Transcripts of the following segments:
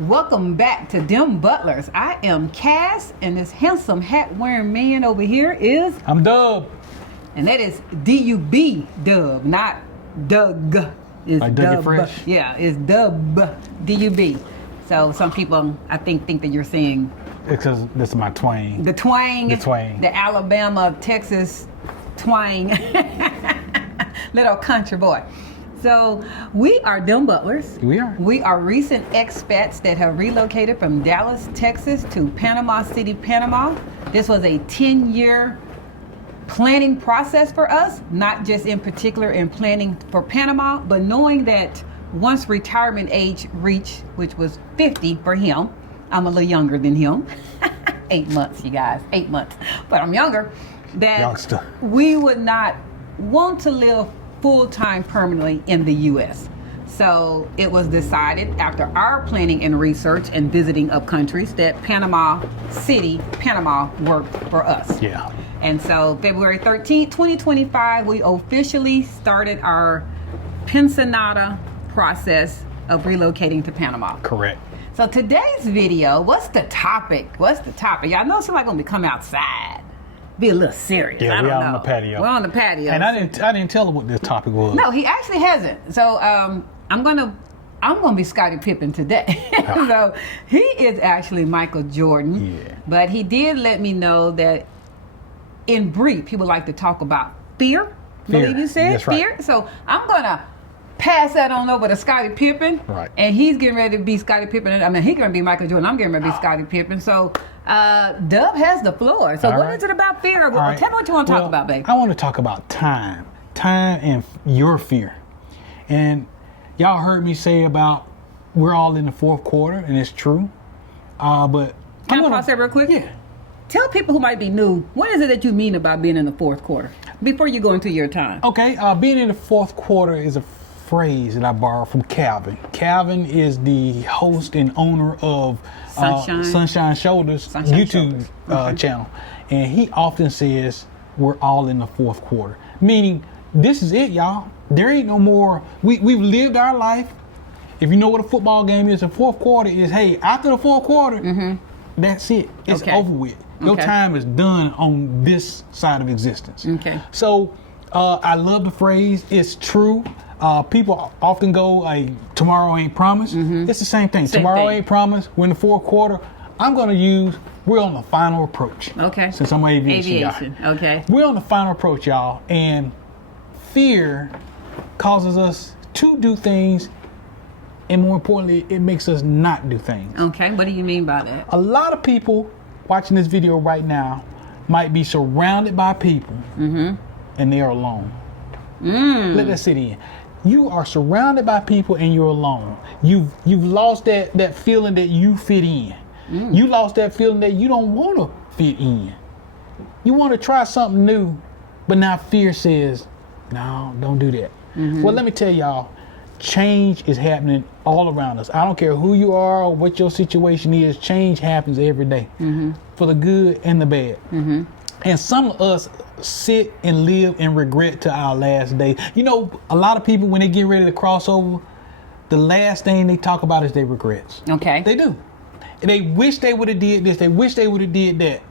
Welcome back to DemButlers. I am Cass, and this handsome hat-wearing man over here is... I'm Dub. And that is D-U-B, Dub, not Doug. It's like Dougie Fresh? Yeah, it's Dub, D-U-B. So some people, I think that you're saying... Because this is my twang. The twang. The twang. The Alabama, Texas twang. Little country boy. So we are DemButlers. We are. We are recent expats that have relocated from Dallas, Texas to Panama City, Panama. This was a 10-year planning process for us, not just in particular in planning for Panama, but knowing that once retirement age reached, which was 50 for him, I'm a little younger than him. 8 months, you guys, 8 months, but I'm younger, that Youngster. We would not want to live full-time permanently in the U.S. So it was decided after our planning and research and visiting of countries that Panama City, Panama worked for us. Yeah. And so February 13th, 2025, we officially started our pensionata process of relocating to Panama. Correct. So today's video, what's the topic? Y'all know somebody gonna be come outside. Be a little serious. Yeah, we're out on the patio. We're on the patio. And I didn't tell him what this topic was. No, he actually hasn't. So I'm gonna be Scottie Pippen today. So he is actually Michael Jordan. Yeah. But he did let me know that in brief he would like to talk about fear. I believe you said That's right. fear. So I'm gonna pass that on over to Scottie Pippen. Right. And he's getting ready to be Scottie Pippen. I mean, he's gonna be Michael Jordan. I'm getting ready to be Scottie Pippen. So Dub has the floor. So what is it about fear? Right. Tell me what you want to talk about, babe. I want to talk about time and your fear. And y'all heard me say about we're all in the fourth quarter, and it's true. But Can I pause that real quick? Yeah. Tell people who might be new, what is it that you mean about being in the fourth quarter before you go into your time? Okay, being in the fourth quarter is a phrase that I borrowed from Calvin. Calvin is the host and owner of Sunshine Shoulders YouTube channel. And he often says we're all in the fourth quarter. Meaning, this is it, y'all. There ain't no more. We've lived our life. If you know what a football game is, the fourth quarter is, hey, after the fourth quarter, that's it. It's over with. Your time is done on this side of existence. Okay. So I love the phrase. It's true. People often go, tomorrow ain't promised. It's the same thing. Tomorrow ain't promised. We're in the fourth quarter. I'm going to use, we're on the final approach. Okay. Since I'm an aviation guy. Okay. We're on the final approach, y'all. And fear causes us to do things. And more importantly, it makes us not do things. Okay. What do you mean by that? A lot of people watching this video right now might be surrounded by people and they are alone. Let that sit in. You are surrounded by people and you're alone. You've lost that feeling that you fit in. You lost that feeling that you don't want to fit in. You want to try something new, but now fear says, no, don't do that. Well, let me tell y'all, change is happening all around us. I don't care who you are or what your situation is, change happens every day for the good and the bad. And some of us sit and live in regret to our last day. You know, a lot of people, when they get ready to cross over, the last thing they talk about is their regrets. Okay. They do. They wish they would have did this. They wish they would have did that.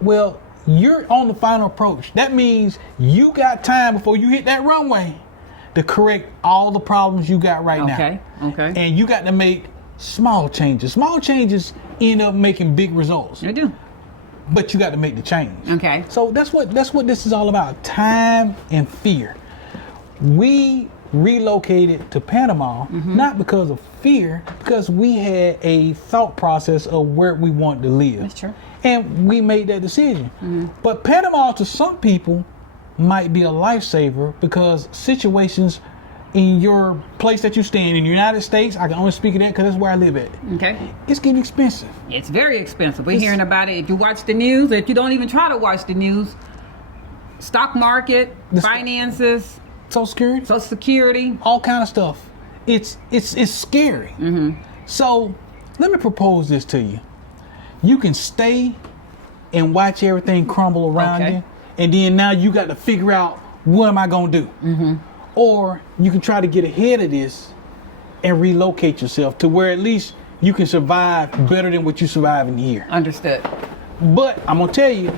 Well, you're on the final approach. That means you got time before you hit that runway to correct all the problems you got right now. Okay. And you got to make small changes. Small changes end up making big results. You do. But you got to make the change. Okay. So that's what this is all about. Time and fear. We relocated to Panama not because of fear, because we had a thought process of where we want to live. That's true. And we made that decision. But Panama to some people might be a lifesaver because situations in your place that you stay in the United States, I can only speak of that because that's where I live at. Okay. It's getting expensive. It's very expensive. We're hearing about it. If you watch the news, if you don't even try to watch the news, stock market, finances, Social Security, all kind of stuff. It's scary. So let me propose this to you. You can stay and watch everything crumble around you, and then now you got to figure out, what am I gonna do? Or you can try to get ahead of this and relocate yourself to where at least you can survive better than what you survive in here. Understood. But I'm gonna tell you,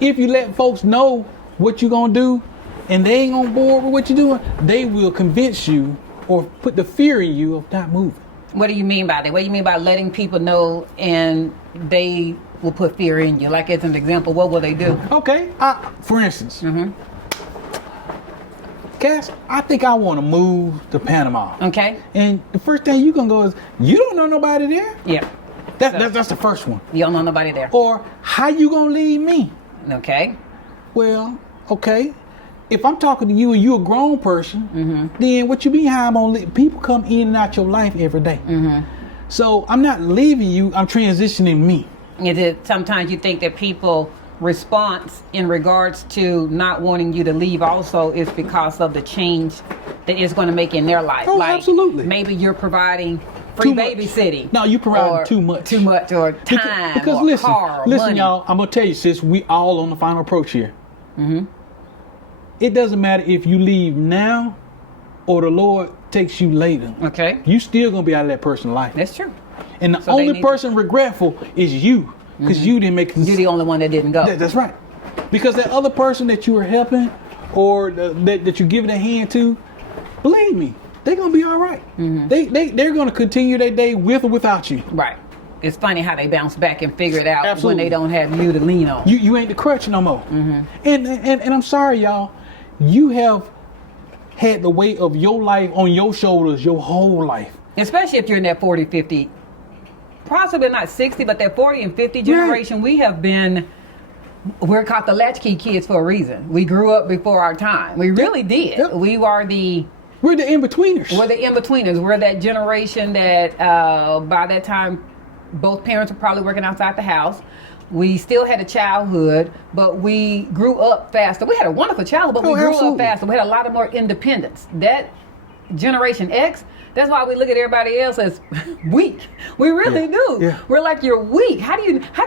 if you let folks know what you're gonna do and they ain't on board with what you're doing, they will convince you or put the fear in you of not moving. What do you mean by that? What do you mean by letting people know and they will put fear in you? Like as an example, what will they do? Okay, for instance, Cass, I think I want to move to Panama. Okay. And the first thing you gonna go is, you don't know nobody there. Yeah. That's the first one. You don't know nobody there. Or how you gonna leave me? Okay. Well, okay. If I'm talking to you and you a grown person, then what you mean how I'm gonna leave? People come in and out your life every day. So I'm not leaving you, I'm transitioning me. Is it sometimes you think that people response in regards to not wanting you to leave also is because of the change that it's going to make in their life? Oh, like absolutely. Maybe you're providing free Too much. babysitting. No, you providing or too much. Too much or time Because or listen, car or listen, money. y'all, I'm gonna tell you, sis, we all on the final approach here. It doesn't matter if you leave now or the Lord takes you later. Okay. You still gonna be out of that person's life. That's true. And the So they only need- person regretful is you, because you didn't make. You're the only one that didn't go. That's right. Because that other person that you were helping or that you're giving a hand to, believe me, they're gonna be all right. They're gonna continue their day with or without you. Right. It's funny how they bounce back and figure it out Absolutely. when they don't have you to lean on. You ain't the crutch no more. And I'm sorry, y'all. You have had the weight of your life on your shoulders your whole life. Especially if you're in that 40, 50, possibly not 60, but that 40 and 50 generation, we're called the latchkey kids for a reason. We grew up before our time. We really did. Yep. We're the in-betweeners. We're the in-betweeners. We're that generation that by that time, both parents were probably working outside the house. We still had a childhood, but we grew up faster. We had a wonderful childhood, but we grew up faster. We had a lot of more independence. That Generation X, that's why we look at everybody else as weak. We really do. Yeah. We're like, you're weak. How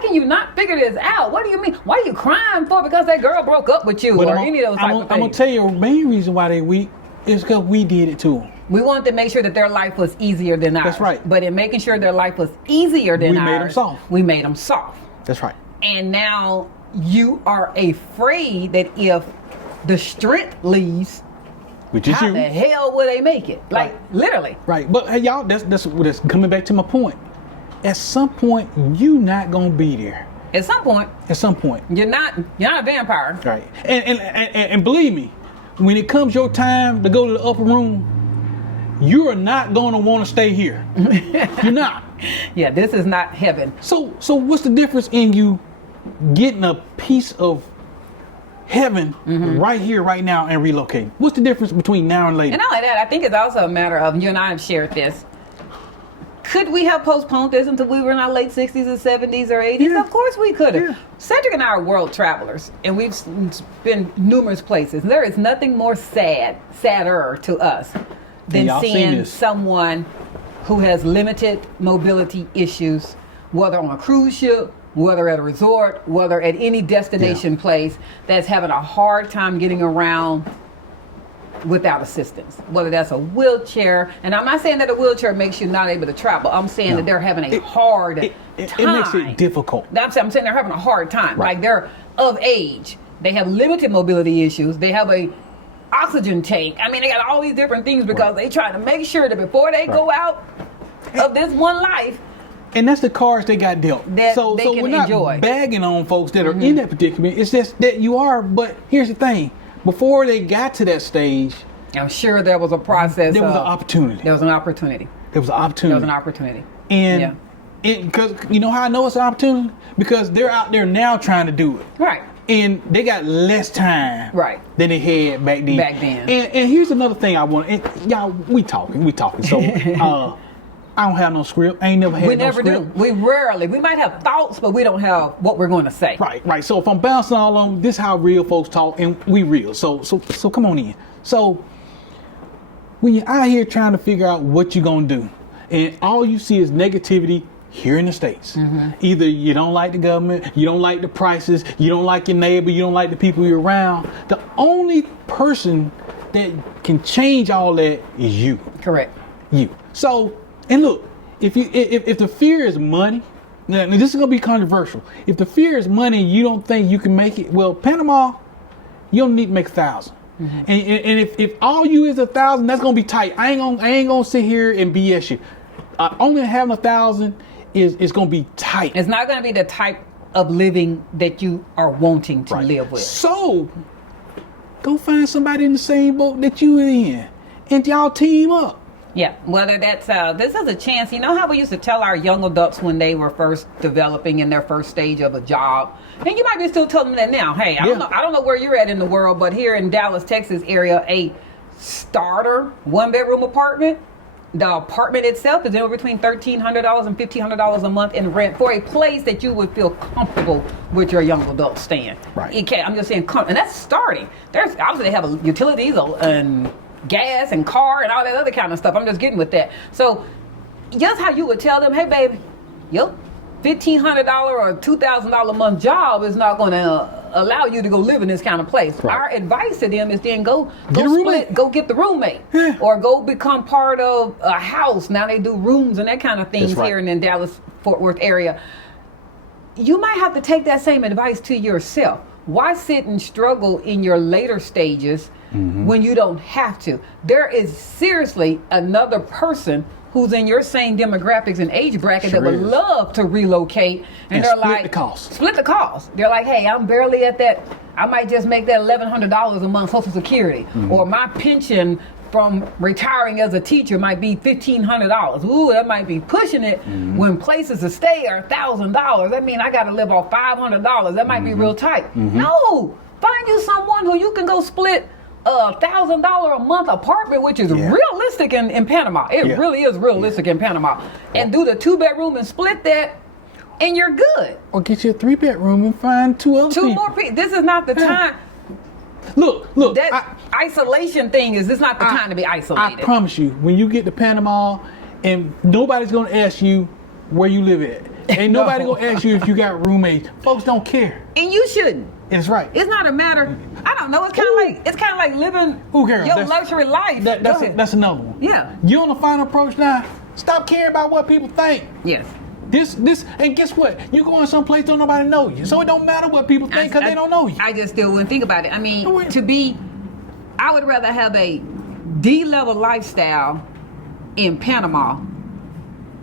can you not figure this out? What do you mean? What are you crying for? Because that girl broke up with you, But or any of those type of I'm gonna things. tell you the main reason why they weak is because we did it to them. We wanted to make sure that their life was easier than ours. That's right. But in making sure their life was easier than We ours, made them soft. we made them soft. That's right. And now you are afraid that if the strength leaves, Which is how you. the hell will they make it? Like, Right. literally. Right. But hey, y'all, that's coming back to my point. At some point, you not gonna be there. At some point, At some point. you're not a vampire. Right. And believe me, when it comes your time to go to the upper room, you are not going to want to stay here. You're not. Yeah, this is not heaven. So what's the difference in you getting a piece of heaven right here, right now, and relocating? What's the difference between now and later? And not only that, I think it's also a matter of, you and I have shared this. Could we have postponed this until we were in our late 60s or 70s or 80s? Yeah. Of course we could have. Yeah. Cedric and I are world travelers, and we've been numerous places. There is nothing more sadder to us than y'all seen seeing this. someone who has limited mobility issues, whether on a cruise ship, whether at a resort, whether at any destination place, that's having a hard time getting around without assistance, whether that's a wheelchair. And I'm not saying that a wheelchair makes you not able to travel. I'm saying that they're having a hard time. It makes it difficult. I'm saying they're having a hard time. Right. Like, they're of age. They have limited mobility issues. They have a oxygen tank. I mean, they got all these different things because they try to make sure that before they go out of this one life, And that's the cards they got dealt. That so they so can we're not enjoy. bagging on folks that are in that predicament. It's just that you are. But here's the thing: before they got to that stage, I'm sure there was a process. there was an opportunity. There was an opportunity. There was an There opportunity. was an opportunity. And because you know how I know it's an opportunity? Because they're out there now trying to do it. Right. And they got less time Right. than they had back then. Back then. And here's another thing I want. And y'all, we talking. So I don't have no script. I ain't never had We no never script. do. We rarely. We might have thoughts, but we don't have what we're going to say. Right. So if I'm bouncing all on, this how real folks talk, and we real. So come on in. So when you're out here trying to figure out what you're gonna do, and all you see is negativity here in the States. Either you don't like the government, you don't like the prices, you don't like your neighbor, you don't like the people you're around. The only person that can change all that is you. Correct. You. So, and look, if the fear is money, now this is gonna be controversial. If the fear is money, you don't think you can make it. Well, Panama, you don't need to make 1,000. And if all you is 1,000, that's gonna be tight. I ain't gonna sit here and BS you. Only having 1,000 is gonna be tight. It's not gonna be the type of living that you are wanting to live with. So, go find somebody in the same boat that you in, and y'all team up. Yeah, whether that's this is a chance. You know how we used to tell our young adults when they were first developing in their first stage of a job, and you might be still telling them that now. Hey, I don't know where you're at in the world, but here in Dallas, Texas area, a starter 1-bedroom apartment, the apartment itself is anywhere between $1,300 and $1,500 a month in rent for a place that you would feel comfortable with your young adult staying. Right. I'm just saying, and that's starting. There's obviously they have utilities and gas and car and all that other kind of stuff. I'm just getting with that. So just how you would tell them, hey baby, your $1,500 or $2,000 a month job is not going to allow you to go live in this kind of place. Right. Our advice to them is then go get the roommate, or go become part of a house. Now they do rooms and that kind of things here in the Dallas Fort Worth area. You might have to take that same advice to yourself. Why sit and struggle in your later stages when you don't have to? There is seriously another person who's in your same demographics and age bracket that would love to relocate, and they're like, split the cost. They're like, hey, I'm barely at that. I might just make that $1,100 a month Social Security, or my pension from retiring as a teacher might be $1,500. Ooh, that might be pushing it. When places to stay are $1,000. That means I got to live off $500. That might be real tight. No, find you someone who you can go split $1,000 a month apartment, which is realistic in Panama. It really is realistic in Panama. And do the 2-bedroom and split that, and you're good. Or get you a 3-bedroom and find two more people. This is not the time. Look. That isolation thing is. This not the time to be isolated. I promise you, when you get to Panama, and nobody's gonna ask you where you live at. Ain't nobody gonna ask you if you got roommates. Folks don't care. And you shouldn't. It's right. It's not a matter. I don't know. It's kind of like living your luxury life. That's another one. Yeah. You on the final approach now. Stop caring about what people think. Yes. This and guess what? You going someplace don't nobody know you, so it don't matter what people think because they don't know you. I just still wouldn't think about it. I mean, I would rather have a D-level lifestyle in Panama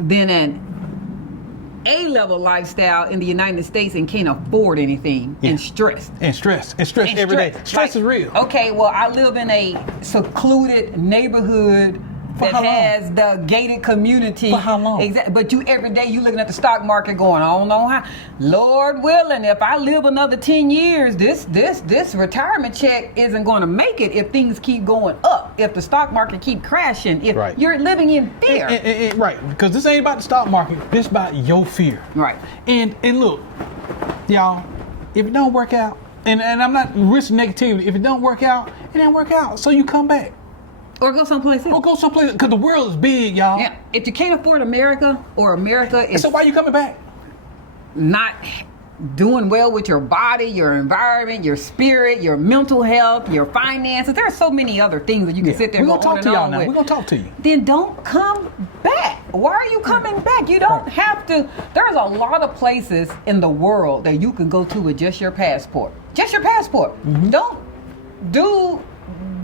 than an A-level lifestyle in the United States and can't afford anything and stressed. And stress every day. Stress is real. Okay, well, I live in a secluded neighborhood that has the gated community. For how long? Exactly. But you every day you looking at the stock market going, I don't know how. Lord willing, if I live another 10 years, this retirement check isn't going to make it if things keep going up, if the stock market keep crashing, if you're living in fear. Right, because this ain't about the stock market. This about your fear. Right. And look, y'all, if it don't work out, and I'm not risking negativity, if it don't work out, it didn't work out. So you come back. Or go someplace else. Because the world is big, y'all. Yeah. If you can't afford America, or America is... So why you coming back? Not doing well with your body, your environment, your spirit, your mental health, your finances. There are so many other things that you can sit there and go on and on with. We're going to talk to you. Then don't come back. Why are you coming back? You don't have to. There's a lot of places in the world that you can go to with just your passport. Just your passport. Don't do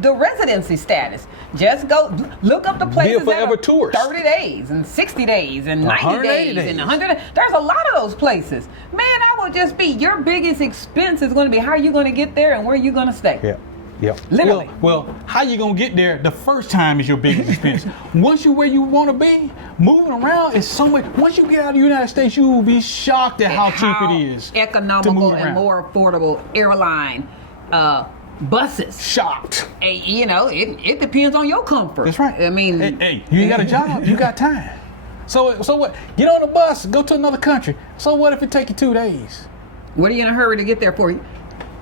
the residency status. Just go look up the places that are tours. 30 days and 60 days and 90 days and 100. There's a lot of those places. Man, that will just be your biggest expense is going to be how you're going to get there and where you're going to stay. Yeah. Literally. Well, how you going to get there the first time is your biggest expense. Once you're where you want to be, moving around is so much. Once you get out of the United States, you will be shocked at how cheap it is. Economical and more affordable airline buses. Shocked. It depends on your comfort. That's right. I mean, hey, you ain't got a job, you got time. So what? Get on the bus, go to another country. So what if it take you 2 days? What are you in a hurry to get there for?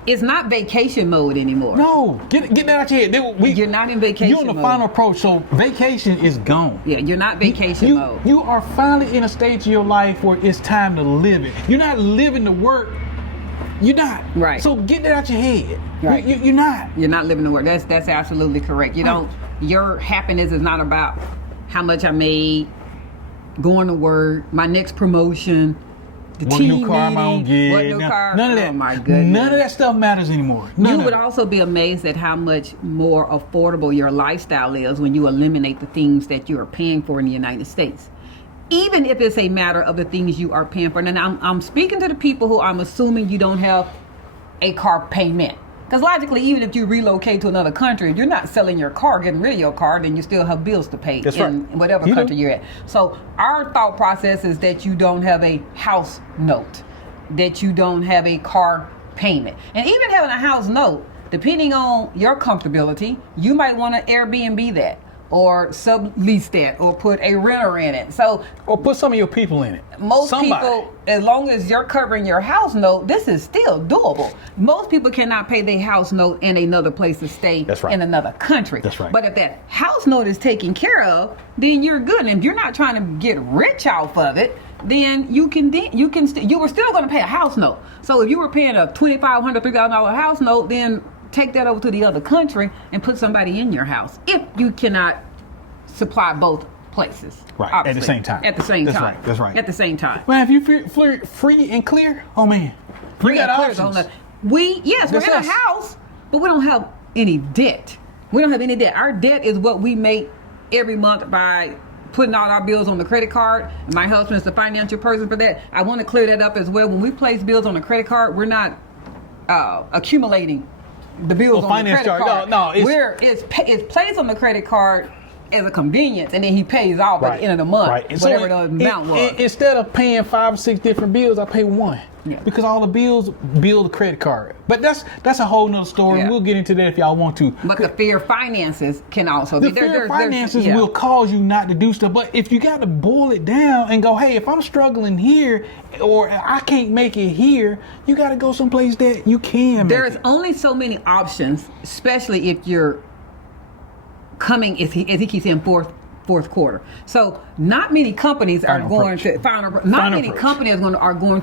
It's not vacation mode anymore. No, get that out your head. You're not in vacation mode. You're on the final approach, so vacation is gone. Yeah, you're not vacation mode. You are finally in a stage of your life where it's time to live it. You're not living to work. You're not. Right. So get that out your head. Right. You're not. You're not living the work. That's absolutely correct. Your happiness is not about how much I made, going to work, my next promotion, the What team new car am I gonna meeting, get? what new car. None of that. Oh my goodness. None of that stuff matters anymore. None You of would it. also be amazed at how much more affordable your lifestyle is when you eliminate the things that you are paying for in the United States. Even if it's a matter of the things you are paying for. And I'm speaking to the people who I'm assuming you don't have a car payment. Because logically, even if you relocate to another country, if you're not selling your car, getting rid of your car, then you still have bills to pay in whatever country you're at. So our thought process is that you don't have a house note, that you don't have a car payment. And even having a house note, depending on your comfortability, you might want to Airbnb that, or sublease that, or put a renter in it. So, or put some of your people in it. Most people, as long as you're covering your house note, this is still doable. Most people cannot pay their house note in another place to stay. That's right. In another country. That's right. But if that house note is taken care of, then you're good. And if you're not trying to get rich off of it, then you were still going to pay a house note. So if you were paying a $2,500, $3,000 house note, then take that over to the other country and put somebody in your house if you cannot supply both places. Right. Obviously. At the same time. At the same That's time. Right. That's right. At the same time. Man, if you free and clear, oh man, Free you got and clear is options. a whole nother- we're That's in a us. house, but we don't have any debt. We don't have any debt. Our debt is what we make every month by putting all our bills on the credit card. My husband is the financial person for that. I want to clear that up as well. When we place bills on the credit card, we're not accumulating the bills on the finance credit charge. card. No, it's placed on the credit card as a convenience, and then he pays off at the end of the month, whatever the amount was. Instead of paying 5 or 6 different bills, I pay one. Yeah. Because all the bills build the credit card. But that's a whole nother story. Yeah. We'll get into that if y'all want to. But the fear of finances can also The be fear of finances will cause you not to do stuff. But if you got to boil it down and go, hey, if I'm struggling here or I can't make it here, you got to go someplace that you can make There's it. only so many options, especially if you're coming, as he keeps saying, fourth quarter. So not many companies are going to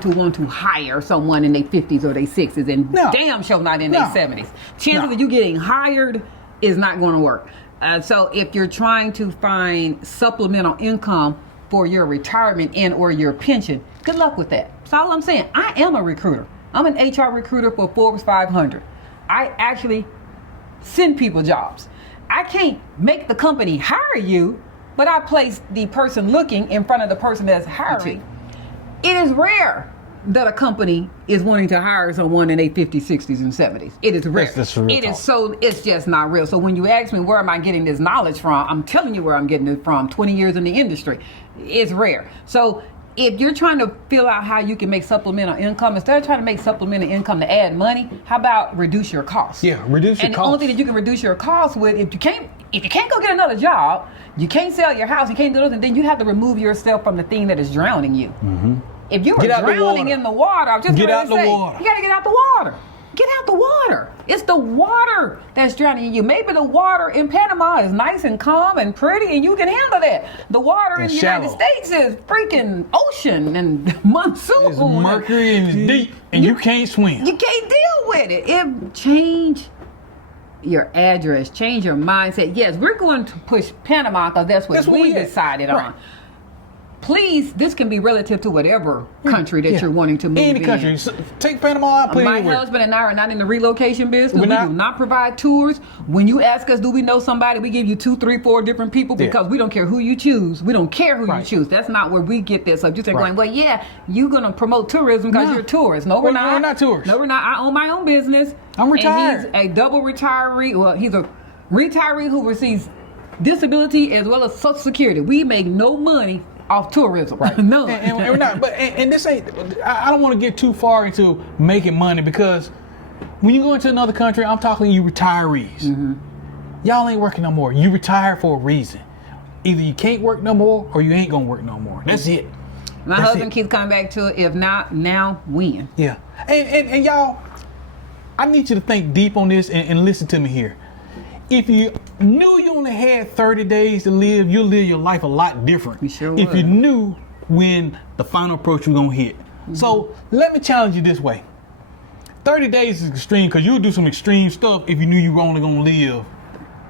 want to hire someone in their 50s or their 60s, and damn sure not in their 70s. Chances of you getting hired is not going to work. So if you're trying to find supplemental income for your retirement and or your pension, good luck with that. That's all I'm saying. I am a recruiter. I'm an HR recruiter for Forbes 500. I actually send people jobs. I can't make the company hire you, but I place the person looking in front of the person that's hiring. It is rare that a company is wanting to hire someone in their 50s, 60s, and 70s. It is rare. It's just not real. So when you ask me where am I getting this knowledge from, I'm telling you where I'm getting it from. 20 years in the industry. It's rare. So if you're trying to figure out how you can make supplemental income, instead of trying to make supplemental income to add money, how about reduce your costs? Yeah, reduce your costs. And the only thing that you can reduce your costs with, if you can't go get another job, you can't sell your house, you can't do this, and then you have to remove yourself from the thing that is drowning you. Mm-hmm. If you were drowning in the water, I was just going to say, you got to get out the water. Get out the water. It's the water that's drowning you. Maybe the water in Panama is nice and calm and pretty, and you can handle that. The water in the United States is freaking ocean and monsoon. It's mercury and it's deep, and you can't swim. You can't deal with it. Change your address, change your mindset. Yes, we're going to push Panama because that's what we decided on. Please, this can be relative to whatever country that you're wanting to move in. Any country. So take Panama out, put My anywhere. husband and I are not in the relocation business. We do not provide tours. When you ask us, do we know somebody, we give you 2, 3, 4 different people because we don't care who you choose. We don't care who you choose. That's not where we get this. So if you're going, well, yeah, you're going to promote tourism because you're a tourist. No, we're not. We're not tourists. No, we're not. I own my own business. I'm retired. And he's a double retiree. Well, he's a retiree who receives disability as well as Social Security. We make no money off tourism. Right. No. And we're not. But and this ain't. I don't want to get too far into making money because when you go into another country, I'm talking you retirees. Mm-hmm. Y'all ain't working no more. You retire for a reason. Either you can't work no more or you ain't gonna work no more. That's it. My husband keeps coming back to it. If not now, when? Yeah. And y'all, I need you to think deep on this and listen to me here. If you knew you only had 30 days to live, you'll live your life a lot different. You sure if would. you knew when the final approach was going to hit. Mm-hmm. So let me challenge you this way. 30 days is extreme because you'll do some extreme stuff if you knew you were only going to live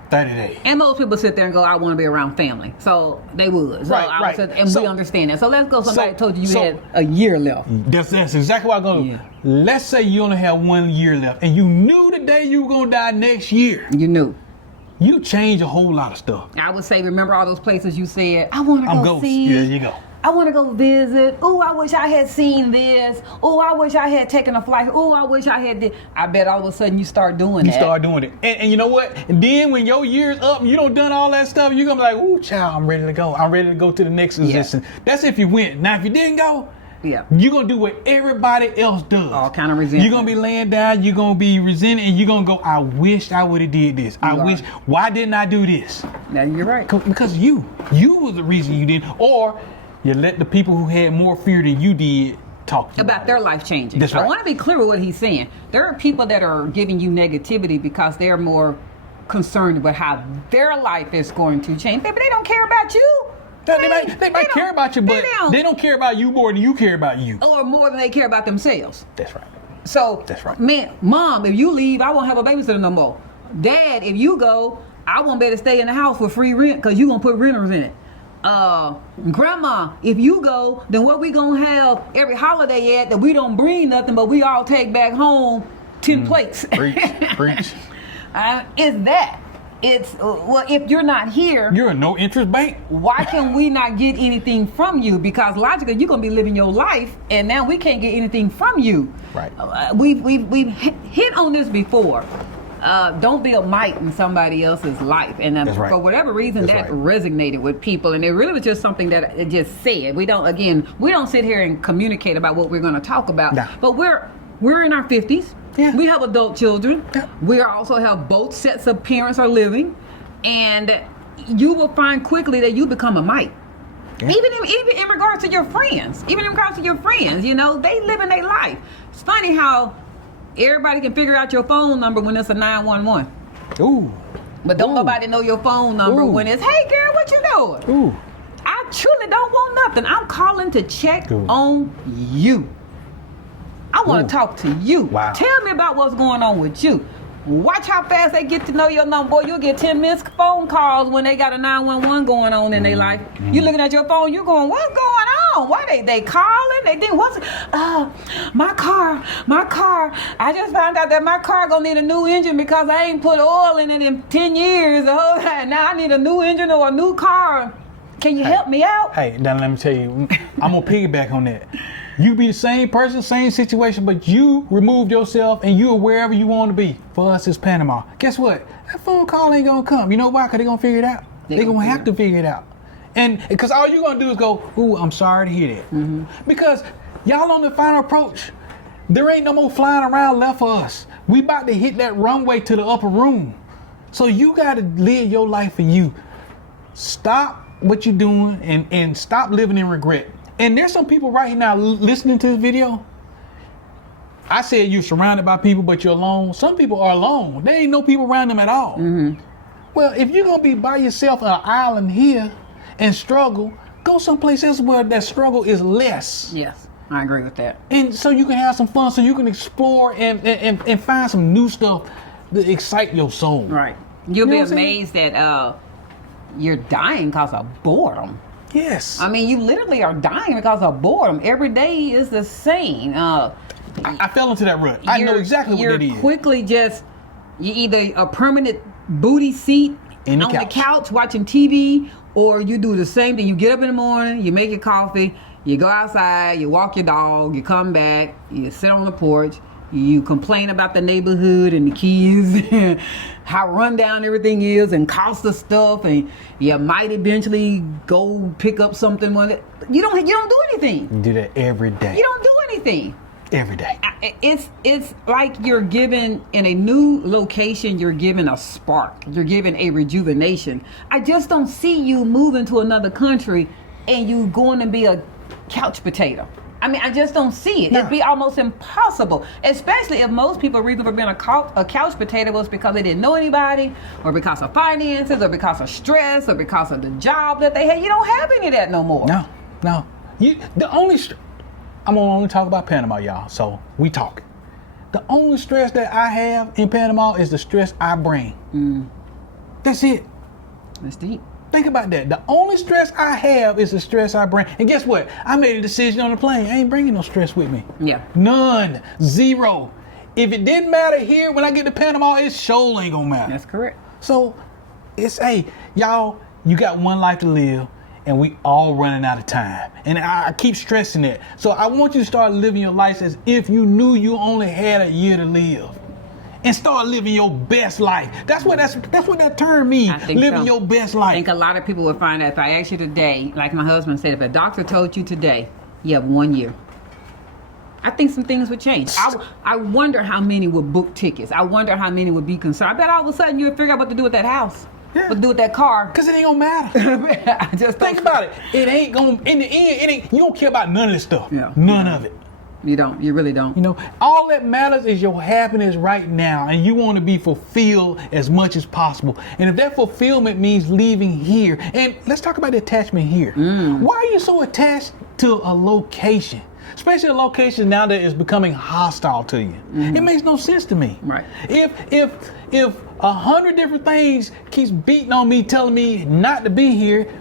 30 days. And most people sit there and go, I want to be around family. So they would. So I would say, and we understand that. So let's go. Somebody told you had a year left. That's exactly what I'm going to do. Let's say you only have 1 year left and you knew the day you were going to die next year. You knew. You change a whole lot of stuff. I would say, remember all those places you said, I want to go see. There you go. I want to go visit. Oh, I wish I had seen this. Oh, I wish I had taken a flight. Oh, I wish I had this. I bet all of a sudden you start doing that. You start doing it. And you know what? And then when your year's up and you done all that stuff, you're going to be like, ooh, child, I'm ready to go. I'm ready to go to the next existence. That's if you went. Now, if you didn't go, you're going to do what everybody else does. All kind of resentment. You're going to be laying down. You're going to be resenting. And you're going to go, I wish I would have did this. Why didn't I do this? Now, you're right. Because you was the reason you didn't. Or you let the people who had more fear than you did talk about their life changing. That's right. I want to be clear with what he's saying. There are people that are giving you negativity because they're more concerned with how their life is going to change. But they don't care about you. They might care about you, but they don't care about you more than you care about you. Or more than they care about themselves. That's right. So, that's right. Man, Mom, if you leave, I won't have a babysitter no more. Dad, if you go, I won't be able to stay in the house for free rent because you're going to put renters in it. Grandma, if you go, then what we gonna have every holiday at that we don't bring nothing, but we all take back home 10 plates. Preach. Is that? It's, well, if you're not here, you're a no interest bank. Why can we not get anything from you? Because logically, you're gonna be living your life, and now we can't get anything from you. Right. We've hit on this before. Don't be a mite in somebody else's life, and for whatever reason that resonated with people, and it really was just something that it just said. We don't sit here and communicate about what we're going to talk about, but we're in our 50s. Yeah. We have adult children. Yeah. We also have both sets of parents are living, and you will find quickly that you become a mite. Yeah. Even in regards to your friends, you know, they living their life. It's funny how everybody can figure out your phone number when it's a 911. Ooh. But don't nobody know your phone number when it's, hey girl, what you doing? Ooh. I truly don't want nothing. I'm calling to check on you. I want to talk to you. Wow. Tell me about what's going on with you. Watch how fast they get to know your number. Boy, you'll get 10 missed phone calls when they got a 911 going on in their life. You looking at your phone, you going, what's going on? Why they calling? They think, my car. I just found out that my car gonna need a new engine because I ain't put oil in it in 10 years. Now I need a new engine or a new car. Can you help me out? Hey, now let me tell you, I'm gonna piggyback on that. You be the same person, same situation, but you removed yourself and you are wherever you want to be. For us, it's Panama. Guess what? That phone call ain't gonna come. You know why? Because they're gonna figure it out. They're gonna have to figure it out. And because all you're gonna do is go, ooh, I'm sorry to hear that. Mm-hmm. Because y'all on the final approach, there ain't no more flying around left for us. We about to hit that runway to the upper room. So you gotta live your life for you. Stop what you're doing and stop living in regret. And there's some people right now listening to this video. I said you're surrounded by people, but you're alone. Some people are alone. There ain't no people around them at all. Mm-hmm. Well, if you're going to be by yourself on an island here and struggle, go someplace else where that struggle is less. Yes, I agree with that. And so you can have some fun, so you can explore and find some new stuff that excite your soul. Right. You'll be amazed that you're dying because of boredom. Yes. I mean, you literally are dying because of boredom. Every day is the same. I fell into that rut. I know exactly what that is. You're quickly you're either a permanent booty seat on the couch watching TV, or you do the same thing. You get up in the morning, you make your coffee, you go outside, you walk your dog, you come back, you sit on the porch, you complain about the neighborhood and the kids, how run down everything is and cost of stuff, and you might eventually go pick up something. You don't do anything. You do that every day. You don't do anything. Every day. It's like you're given, in a new location, you're given a spark. You're given a rejuvenation. I just don't see you moving to another country and you going to be a couch potato. I mean, I just don't see it. No. It'd be almost impossible, especially if most people reason for being a couch potato was because they didn't know anybody, or because of finances, or because of stress, or because of the job that they had. You don't have any of that no more. No. I'm gonna only talk about Panama, y'all. So we talk. The only stress that I have in Panama is the stress I bring. That's it. That's deep. Think about that. The only stress I have is the stress I bring. And guess what? I made a decision on the plane. I ain't bringing no stress with me. Yeah. None. Zero. If it didn't matter here, when I get to Panama, it sure ain't gonna matter. That's correct. So it's, hey, y'all, you got one life to live, and we all running out of time. And I keep stressing that. So I want you to start living your life as if you knew you only had a year to live. And start living your best life. That's what that term means. Living your best life. I think a lot of people would find that if I asked you today, like my husband said, if a doctor told you today, you have 1 year, I think some things would change. I wonder how many would book tickets. I wonder how many would be concerned. I bet all of a sudden you would figure out what to do with that house. Yeah. What to do with that car. Because it ain't gonna matter. I just think about it. It ain't gonna, in the end, you don't care about none of this stuff. Yeah. None of it. You don't. You really don't. You know, all that matters is your happiness right now, and you want to be fulfilled as much as possible. And if that fulfillment means leaving here, and let's talk about the attachment here. Why are you so attached to a location? Especially a location now that is becoming hostile to you. It makes no sense to me. Right. If 100 different things keeps beating on me, telling me not to be here,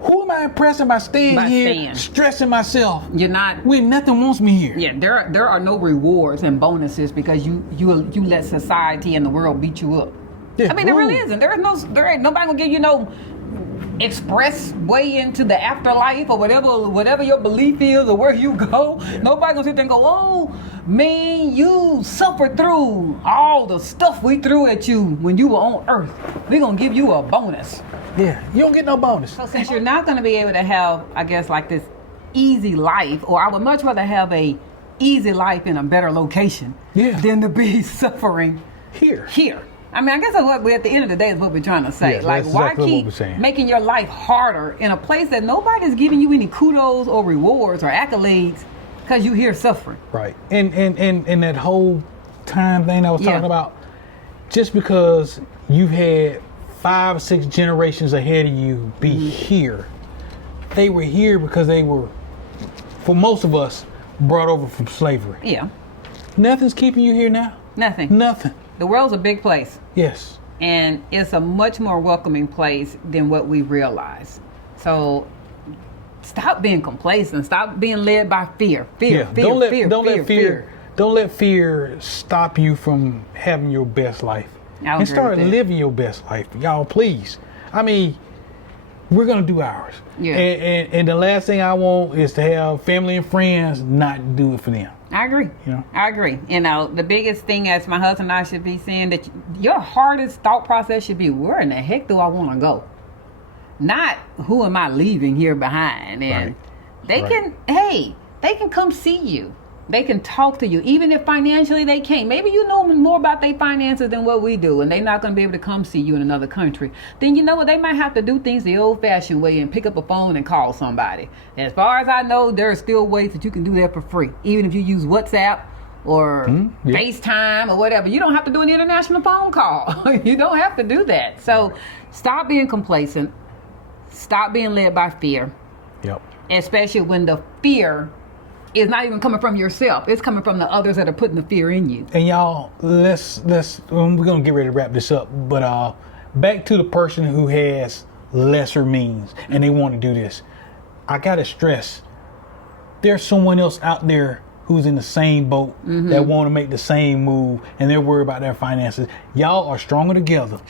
who am I impressing by staying here, stressing myself? You're not. When nothing wants me here. Yeah, there are no rewards and bonuses because you let society and the world beat you up. Yeah. I mean, there really isn't. There ain't nobody gonna give you no express way into the afterlife or whatever your belief is or where you go. Nobody gonna sit there and go, oh man, you suffered through all the stuff we threw at you when you were on earth. We're gonna give you a bonus. Yeah, you don't get no bonus. So since you're not gonna be able to have, I guess, like this easy life, or I would much rather have a easy life in a better location than to be suffering here. I mean, I guess that's what at the end of the day is what we're trying to say. Yes, like, why keep making your life harder in a place that nobody's giving you any kudos or rewards or accolades because you're here suffering? Right. And that whole time thing I was talking about, just because you've had 5 or 6 generations ahead of you be here, they were here because they were, for most of us, brought over from slavery. Yeah. Nothing's keeping you here now. Nothing. The world's a big place. Yes. And it's a much more welcoming place than what we realize. So stop being complacent. Stop being led by fear. Don't let fear stop you from having your best life. And start living your best life. Y'all, please. I mean, we're going to do ours. Yeah. And the last thing I want is to have family and friends not do it for them. I agree. You know? I agree. You know, the biggest thing, as my husband and I should be saying, that your hardest thought process should be, where in the heck do I want to go? Not who am I leaving here behind? And they can come see you. They can talk to you, even if financially they can't. Maybe you know more about their finances than what we do, and they're not going to be able to come see you in another country. Then you know what? They might have to do things the old-fashioned way and pick up a phone and call somebody. As far as I know, there are still ways that you can do that for free, even if you use WhatsApp or FaceTime or whatever. You don't have to do an international phone call. You don't have to do that. So stop being complacent. Stop being led by fear. Yep. Especially when the fear is not even coming from yourself. It's coming from the others that are putting the fear in you. And y'all, let's we're gonna get ready to wrap this up. But back to the person who has lesser means and they want to do this. I gotta stress, there's someone else out there who's in the same boat that want to make the same move, and they're worried about their finances. Y'all are stronger together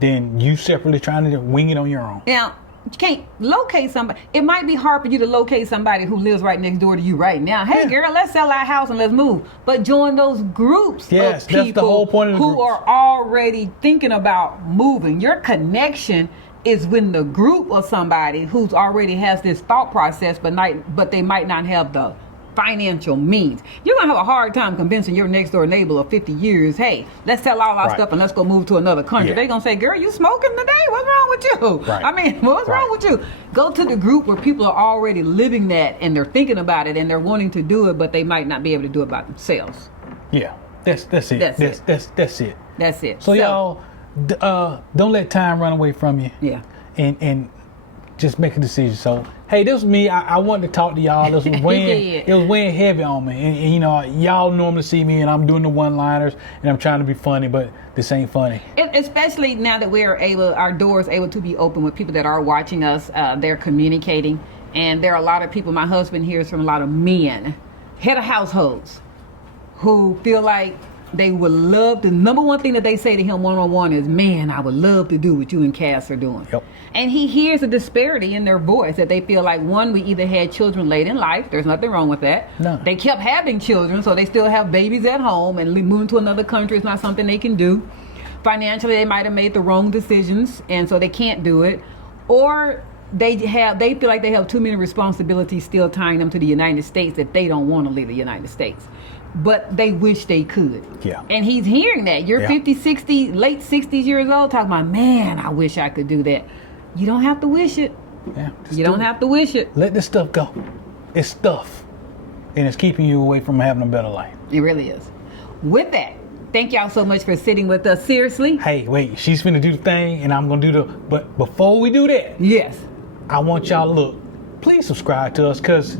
than you separately trying to wing it on your own. Now, you can't locate somebody. It might be hard for you to locate somebody who lives right next door to you right now. Hey, girl, let's sell our house and let's move. But join those groups of people that's the whole point of the who groups. are already thinking about moving. Your connection is when the group of somebody who's already has this thought process, but they might not have the financial means. You're going to have a hard time convincing your next door neighbor of 50 years, hey, let's sell all our stuff and let's go move to another country. They're going to say, girl, you smoking today? What's wrong with you? I mean, what's wrong with you? Go to the group where people are already living that and they're thinking about it and they're wanting to do it, but they might not be able to do it by themselves. Yeah, that's it. That's it. So y'all, don't let time run away from you. Yeah. And just make a decision. So Hey, this was me. I wanted to talk to y'all. This was weighing, it was weighing heavy on me. And, you know, y'all normally see me and I'm doing the one-liners and I'm trying to be funny, but this ain't funny. Especially now that our doors able to be open with people that are watching us. They're communicating. And there are a lot of people, my husband hears from a lot of men, head of households, who feel like they would love, the number one thing that they say to him one-on-one is, man, I would love to do what you and Cass are doing. Yep. And he hears a disparity in their voice that they feel like, one, we either had children late in life. There's nothing wrong with that. No. They kept having children, so they still have babies at home, and moving to another country is not something they can do. Financially, they might have made the wrong decisions, and so they can't do it. Or they feel like they have too many responsibilities still tying them to the United States that they don't want to leave the United States. But they wish they could. Yeah. And he's hearing that. You're 50, 60, late 60s years old, talking about, man, I wish I could do that. You don't have to wish it. Yeah. You don't have to wish it. Let this stuff go. It's stuff. And it's keeping you away from having a better life. It really is. With that, thank y'all so much for sitting with us. Seriously. Hey, wait. She's finna do the thing and I'm gonna do but before we do that. Yes. I want y'all to look. Please subscribe to us because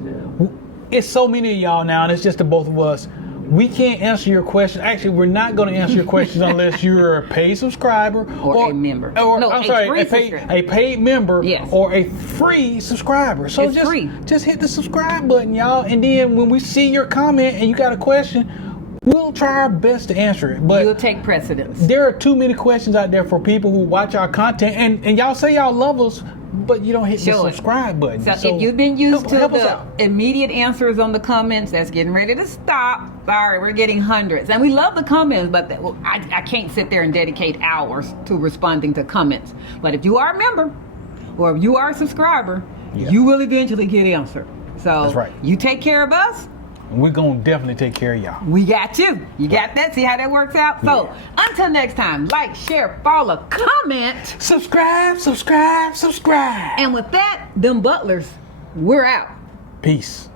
it's so many of y'all now and it's just the both of us. We can't answer your questions. Actually, we're not going to answer your questions unless you're a paid subscriber or a member. A paid member or a free subscriber. So just hit the subscribe button, y'all. And then when we see your comment and you got a question, we'll try our best to answer it. But you'll take precedence. There are too many questions out there for people who watch our content. And y'all say y'all love us, but you don't hit the subscribe button. So if you've been used to the immediate answers on the comments, that's getting ready to stop. Sorry, we're getting hundreds. And we love the comments, but I can't sit there and dedicate hours to responding to comments. But if you are a member or if you are a subscriber, you will eventually get answered. So that's right. You take care of us. We're going to definitely take care of y'all. We got you. You got that? See how that works out? So, until next time, like, share, follow, comment. Subscribe. And with that, DemButlers, we're out. Peace.